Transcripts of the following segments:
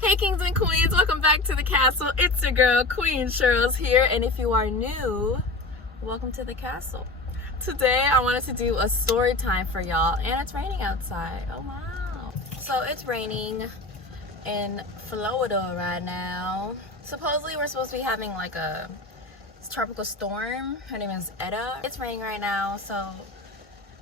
Hey kings and queens, welcome back to the castle. It's your girl Queen Cheryl's here, and if you are new, welcome to the castle. Today I wanted to do a story time for y'all, and it's raining outside. Oh wow. So it's raining in Florida right now. Supposedly we're supposed to be having like a tropical storm. Her name is Etta. It's raining right now, so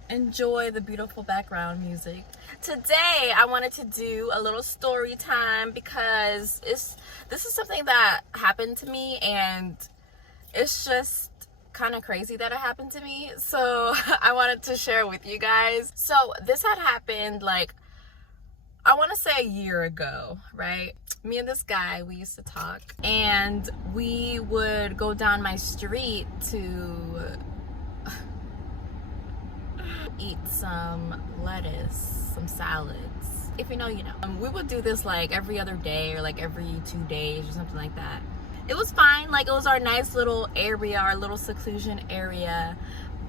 enjoy the beautiful background music. Today I wanted to do a little story time because this is something that happened to me, and it's just kind of crazy that it happened to me, so I wanted to share with you guys. So this had happened like, I want to say a year ago, right? Me and this guy, we used to talk, and we would go down my street to eat some lettuce, some salads. If you know, you know. We would do this like every other day or like every 2 days or something like that. It was fine, like it was our nice little area, our little seclusion area.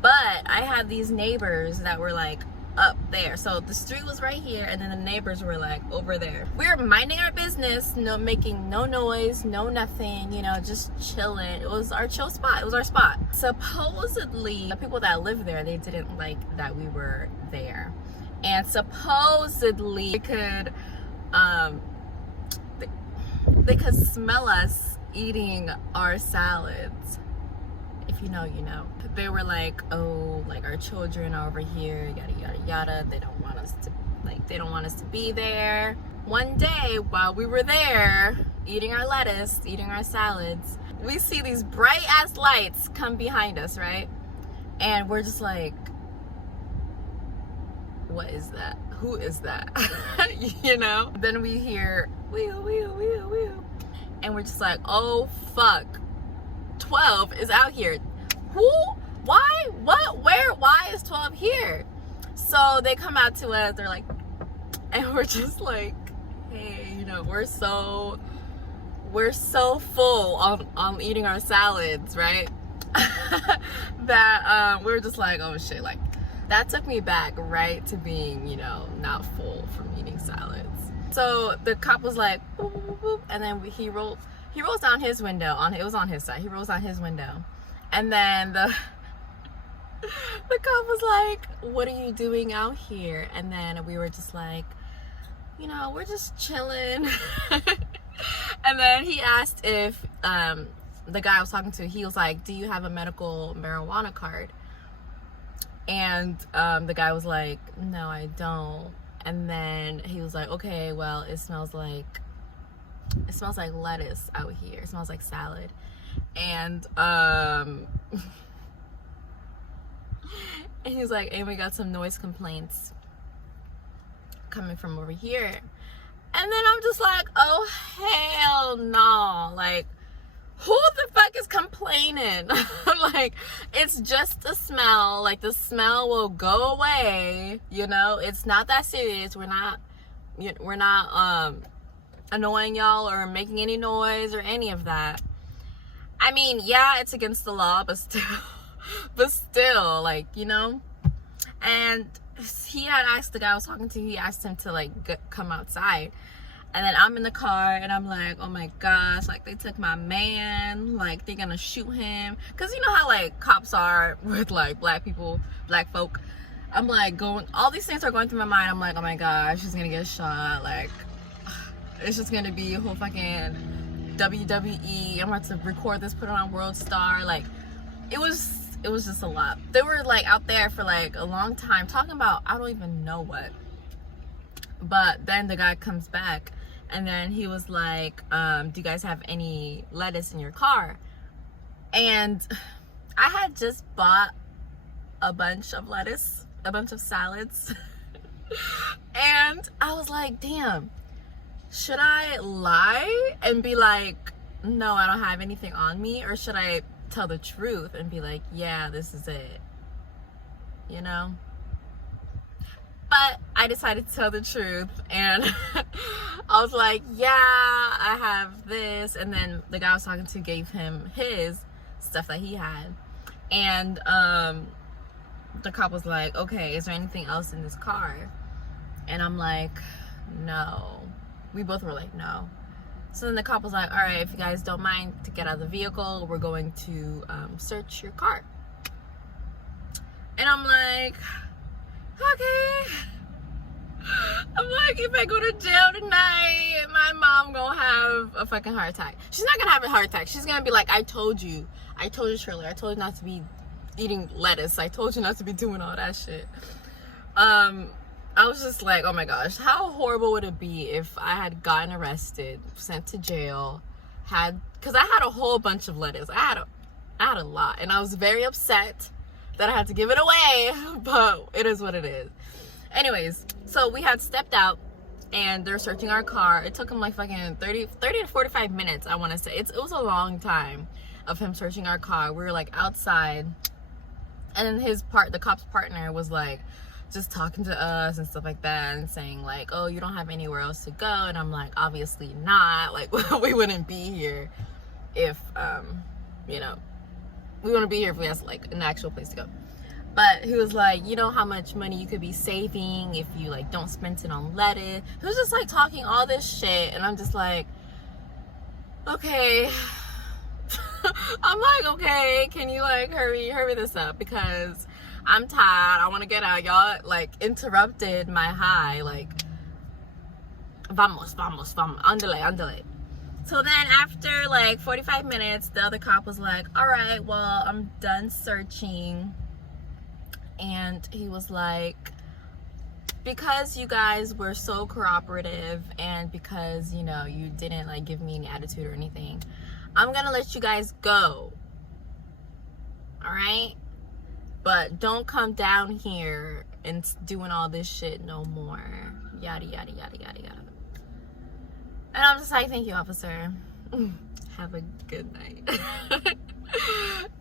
But I had these neighbors that were like up there. So the street was right here, and then the neighbors were like over there. We were minding our business, no making no noise, no nothing, you know, just chilling. It was our chill spot. It was our spot. Supposedly the people that live there, they didn't like that we were there, and supposedly they could smell us eating our salads. If you know, you know. They were like, oh, like our children are over here, yada yada yada. They don't want us to be there. One day while we were there eating our lettuce, eating our salads, we see these bright ass lights come behind us, right? And we're just like, what is that? Who is that? You know? Then we hear wheel wheel wheel wheel, and we're just like, oh fuck, 12 is out here. Who? Why? What? Where? Why is 12 here? So they come out to us, they're like, and we're just like, hey, you know, we're so full on eating our salads, right? That we're just like, oh shit, like that took me back right to being, you know, not full from eating salads. So the cop was like, boop, boop, boop, and then he rolls down his window. It was on his side. He rolls down his window, and then the cop was like, what are you doing out here? And then we were just like, you know, we're just chilling. And then he asked if the guy I was talking to, he was like, do you have a medical marijuana card? And the guy was like, no, I don't. And then he was like, okay, well, it smells like lettuce out here. It smells like salad. And and he's like, and we got some noise complaints coming from over here. And then I'm just like, oh hell no, like who the fuck is complaining? Like, it's just a smell, like the smell will go away, you know, it's not that serious. We're not annoying y'all or making any noise or any of that. I mean, yeah, it's against the law, but still, like, you know. And he had asked the guy I was talking to, he asked him to like come outside. And then I'm in the car and I'm like, oh my gosh, like they took my man, like they're gonna shoot him. Cause you know how like cops are with like black folk. I'm like all these things are going through my mind. I'm like, oh my gosh, she's gonna get shot. Like, it's just gonna be a whole fucking WWE. I'm about to record this, put it on World Star. Like, it was just a lot. They were like out there for like a long time talking about I don't even know what. But then the guy comes back, and then he was like, do you guys have any lettuce in your car? And I had just bought a bunch of lettuce, a bunch of salads. And I was like, damn, should I lie and be like, no, I don't have anything on me? Or should I tell the truth and be like, yeah, this is it, you know? But I decided to tell the truth, and I was like, yeah, I have this. And then the guy I was talking to gave him his stuff that he had. And the cop was like, okay, is there anything else in this car? And I'm like, no. We both were like, no. So then the cop was like, all right, if you guys don't mind to get out of the vehicle, we're going to search your car. And I'm like, okay. I'm like, if I go to jail tonight, my mom gonna have a fucking heart attack. She's not gonna have a heart attack. She's gonna be like, I told you, Shirley, I told you not to be eating lettuce. I told you not to be doing all that shit. I was just like, oh my gosh, how horrible would it be if I had gotten arrested, sent to jail, because I had a whole bunch of lettuce. I had a lot, and I was very upset that I had to give it away, but it is what it is. Anyways, so we had stepped out, and they're searching our car. It took them like fucking 30 to 45 minutes, I want to say. It was a long time of him searching our car. We were like outside, and then the cop's partner was like just talking to us and stuff like that, and saying like, oh, you don't have anywhere else to go. And I'm like, obviously not. Like, we wouldn't be here if you know, we wouldn't be here if we had like an actual place to go. But he was like, you know how much money you could be saving if you like don't spend it on lettuce. He was just like talking all this shit, and I'm just like, okay. I'm like, okay, can you like hurry this up, because I'm tired, I want to get out. Y'all like interrupted my high, like vamos, andale. So then after like 45 minutes, the other cop was like, all right, well, I'm done searching. And he was like, because you guys were so cooperative, and because, you know, you didn't like give me any attitude or anything, I'm gonna let you guys go. All right? But don't come down here and doing all this shit no more. Yada, yada, yada, yada, yada. And I'm just like, thank you, officer. Have a good night.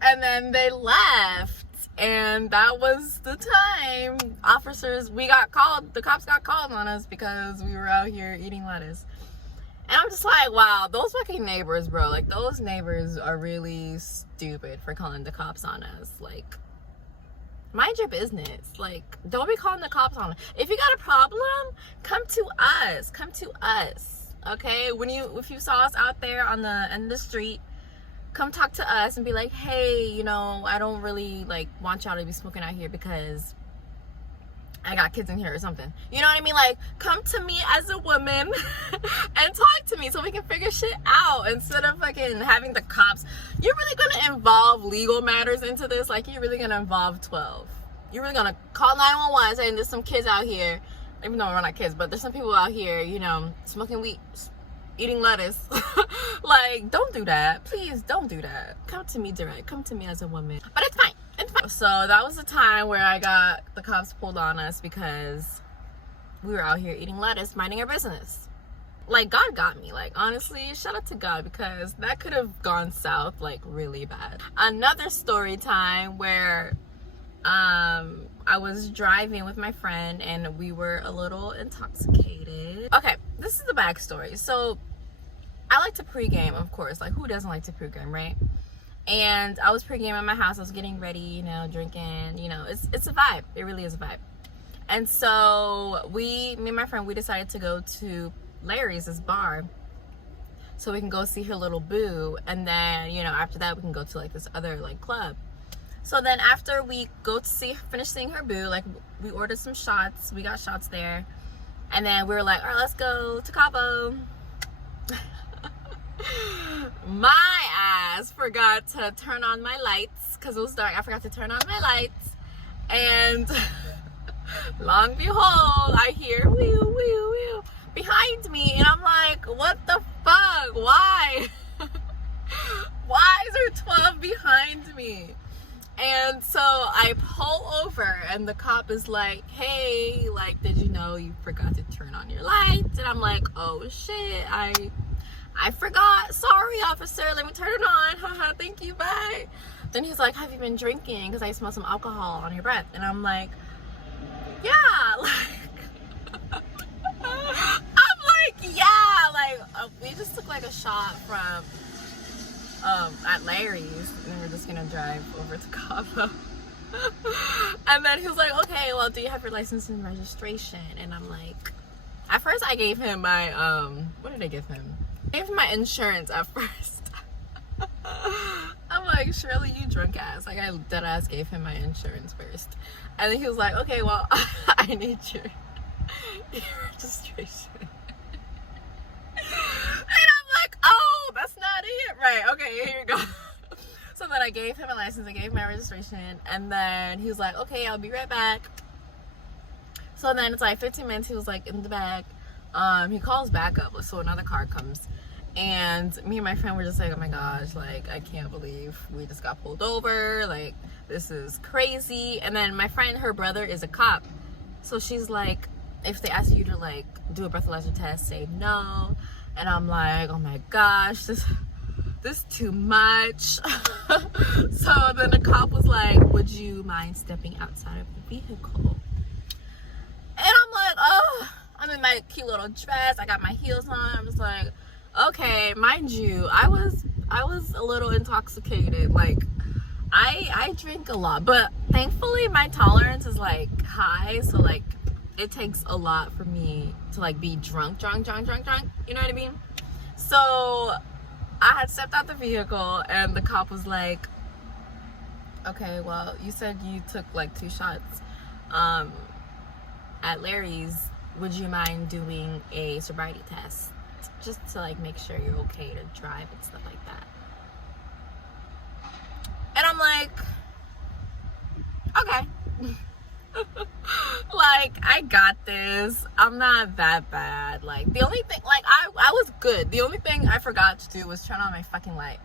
And then they left. And that was the time. Officers, the cops got called on us because we were out here eating lettuce. And I'm just like, wow, those fucking neighbors, bro. Like, those neighbors are really stupid for calling the cops on us. Like, mind your business. Like, don't be calling the cops on us. If you got a problem, come to us. Come to us. Okay? If you saw us out there in the street, come talk to us and be like, hey, you know, I don't really like want y'all to be smoking out here because I got kids in here or something. You know what I mean? Like, come to me as a woman and talk to me so we can figure shit out, instead of fucking having the cops. You're really gonna involve legal matters into this? Like, you're really gonna involve 12? You're really gonna call 911 saying there's some kids out here, even though we're not kids, but there's some people out here, you know, smoking weed, eating lettuce. Like, don't do that. Please don't do that. Come to me direct. Come to me as a woman. But it's fine. It's fine. So that was the time where I got the cops pulled on us because we were out here eating lettuce, minding our business. Like, God got me. Like, honestly, shout out to God, because that could have gone south like really bad. Another story time where I was driving with my friend and we were a little intoxicated. Okay, this is the backstory. So I like to pregame, of course. Like, who doesn't like to pregame, right? And I was pregaming at my house. I was getting ready, you know, drinking. You know, it's a vibe. It really is a vibe. And so me and my friend, we decided to go to Larry's, this bar, so we can go see her little boo. And then, you know, after that, we can go to like this other like club. So then after we go to finish seeing her boo, like, we ordered some shots. We got shots there. And then we were like, all right, let's go to Cabo. My ass forgot to turn on my lights because it was dark. I forgot to turn on my lights. And long behold, I hear wheel, wheel, wheel behind me. And I'm like, what the fuck? Why? Why is there 12 behind me? And so I pull over and the cop is like, hey, like, did you know you forgot to turn on your lights? And I'm like, oh shit, I forgot. Sorry, officer, let me turn it on. Haha, thank you, bye. Then he's like, have you been drinking? Because I smell some alcohol on your breath. And I'm like, yeah, like, I'm like, yeah, like, we just took like a shot from at Larry's, and then we're just gonna drive over to Cabo. And then he was like, okay, well, do you have your license and registration? And I'm like, At first I gave him my what did I give him? I gave him my insurance at first. I'm like, Shirley, you drunk ass. Like, I dead ass gave him my insurance first. And then he was like, okay, well, I need your registration. And I'm like, oh, that's not it. Right, okay, here you go. So then I gave him a license, I gave him my registration, and then he was like, okay, I'll be right back. So then it's like 15 minutes, he was like in the back. He calls back up, so another car comes. And me and my friend were just like, oh my gosh, like, I can't believe we just got pulled over. Like, this is crazy. And then my friend, her brother is a cop. So she's like, if they ask you to, like, do a breathalyzer test, say no. And I'm like, oh my gosh, this too much. So then the cop was like, would you mind stepping outside of the vehicle? And I'm like, oh, I'm in my cute little dress. I got my heels on. I'm just like, okay, mind you, I was a little intoxicated. Like, I drink a lot, but thankfully my tolerance is like high, so like it takes a lot for me to like be drunk, you know what I mean? So I had stepped out the vehicle and the cop was like, okay, well, you said you took like 2 shots at Larry's. Would you mind doing a sobriety test? Just to like make sure you're okay to drive and stuff like that. And I'm like, okay. Like, I got this. I'm not that bad. Like, the only thing, like, I was good. The only thing I forgot to do was turn on my fucking light.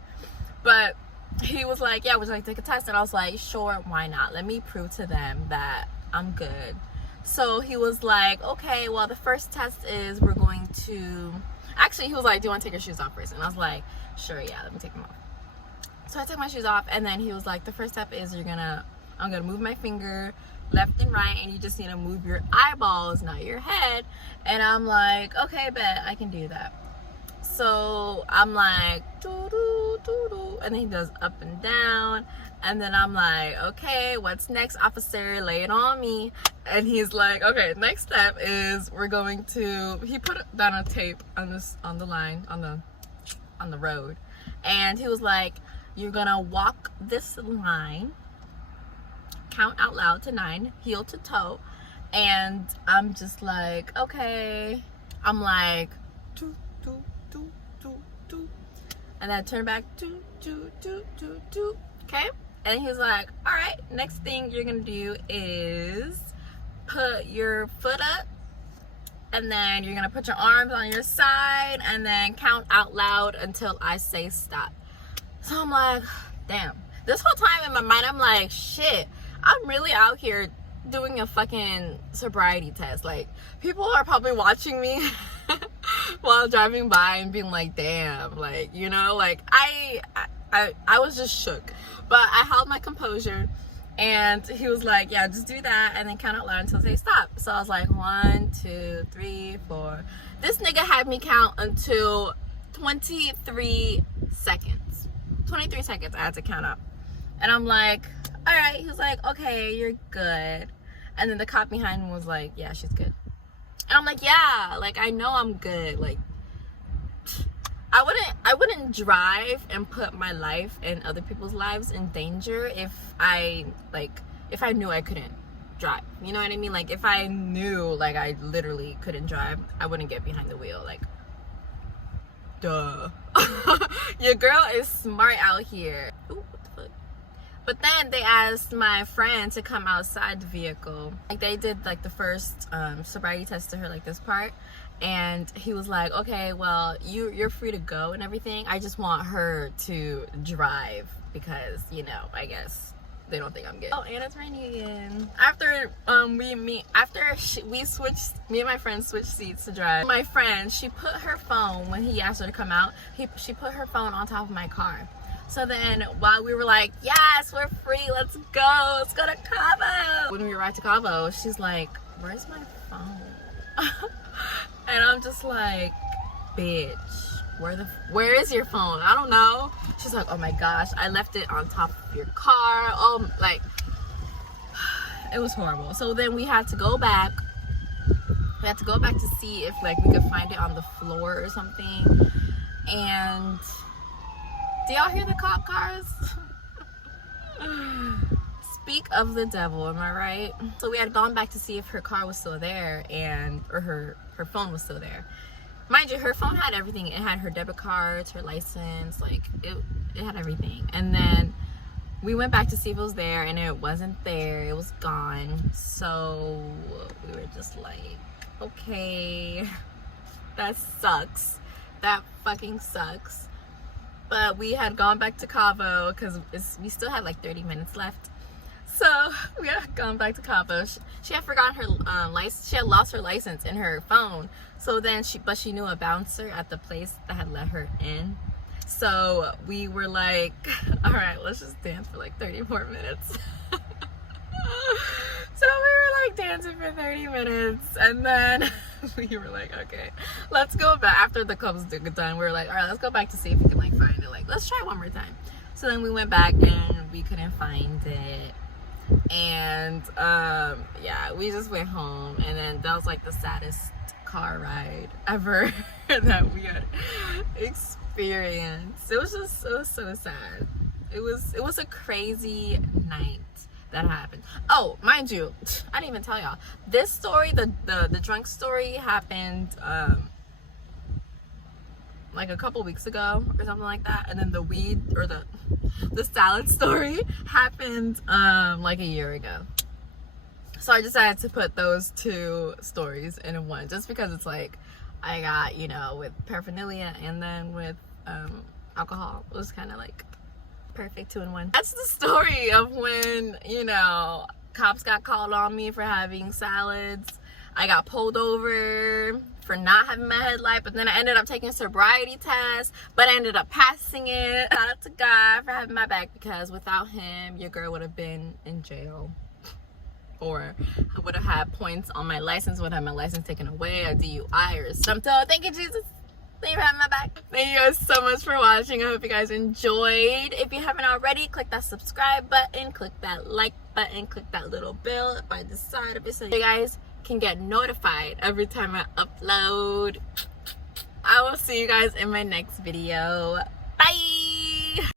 But he was like, yeah, would you like to take a test? And I was like, sure, why not? Let me prove to them that I'm good. So he was like, okay, well, the first test is we're going to... Actually, he was like, do you want to take your shoes off first? And I was like, sure, yeah, let me take them off. So I took my shoes off, and then he was like, the first step is I'm gonna move my finger left and right, and you just need to move your eyeballs, not your head. And I'm like, okay, bet, I can do that. So I'm like, doo-doo, and then he does up and down. And then I'm like, okay, what's next, officer? Lay it on me. And he's like, okay, next step is we're going to, he put down a tape on the line, on the road. And he was like, you're gonna walk this line, count out loud to 9, heel to toe. And I'm just like, okay. I'm like, doo, doo, doo, doo, doo. And then I turn back, doo, doo, doo, doo, doo. Okay? And he was like, all right, next thing you're gonna do is put your foot up, and then you're gonna put your arms on your side, and then count out loud until I say stop. So I'm like, damn. This whole time in my mind, I'm like, shit, I'm really out here doing a fucking sobriety test. Like, people are probably watching me while driving by and being like, damn, like, you know, like, I was just shook. But I held my composure, and he was like, yeah, just do that and then count out loud until I say stop. So I was like, 1, 2, 3, 4. This nigga had me count until 23 seconds. 23 seconds I had to count up. And I'm like, all right. He was like, okay, you're good. And then the cop behind him was like, yeah, she's good. And I'm like, yeah, like, I know I'm good. Like, I wouldn't drive and put my life and other people's lives in danger if I knew I couldn't drive. You know what I mean? Like, if I knew, like, I literally couldn't drive, I wouldn't get behind the wheel. Like, duh. Your girl is smart out here. Ooh, what the fuck? But then they asked my friend to come outside the vehicle. Like, they did, like, the first sobriety test to her, like, this part. And he was like, okay, well, you're free to go and everything. I just want her to drive because, you know, I guess they don't think I'm good. Oh, and it's raining again. After we switched, me and my friend switched seats to drive. My friend, she put her phone, when he asked her to come out, she put her phone on top of my car. So then while we were like, yes, we're free, let's go to Cabo. When we arrived to Cabo, she's like, where's my phone? And I'm just like, bitch, where is your phone? I don't know. She's like, oh my gosh, I left it on top of your car. Oh, like, it was horrible. So then we had to go back We had to go back to see if like we could find it on the floor or something. And do y'all hear the cop cars? Speak of the devil, am I right? So we had gone back to see if her car was still there, or her phone was still there. Mind you, her phone had everything. It had her debit cards, her license, like it had everything. And then we went back to see if it was there, and it wasn't there. It was gone. So we were just like, okay, that sucks. That fucking sucks. But we had gone back to Cabo because we still had like 30 minutes left. So we had gone back to Cabo. She had forgotten her license. She had lost her license in her phone. So then she knew a bouncer at the place that had let her in. So we were like, all right, let's just dance for like 30 more minutes. So we were like dancing for 30 minutes, and then we were like, okay, let's go back. After the club's done, we were like, all right, let's go back to see if we can like find it. Like, let's try one more time. So then we went back and we couldn't find it. And yeah, we just went home, and then that was like the saddest car ride ever that we had experienced. It was so sad. It was a crazy night that happened. Oh, mind you, I didn't even tell y'all this story. The drunk story happened like a couple weeks ago or something like that, and then the weed or the salad story happened like a year ago. So I decided to put those two stories in one, just because it's like I got, you know, with paraphernalia and then with alcohol. It was kind of like perfect 2 in 1. That's the story of when, you know, cops got called on me for having salads. I got pulled over for not having my headlight, but then I ended up taking a sobriety test, but I ended up passing it. Shout out to God for having my back, because without him, your girl would have been in jail. Or I would have had points on my license, would have my license taken away, a DUI or something. So thank you, Jesus. Thank you for having my back. Thank you guys so much for watching. I hope you guys enjoyed. If you haven't already, click that subscribe button, click that like button, click that little bell by the side of it so you guys can get notified every time I upload. I will see you guys in my next video.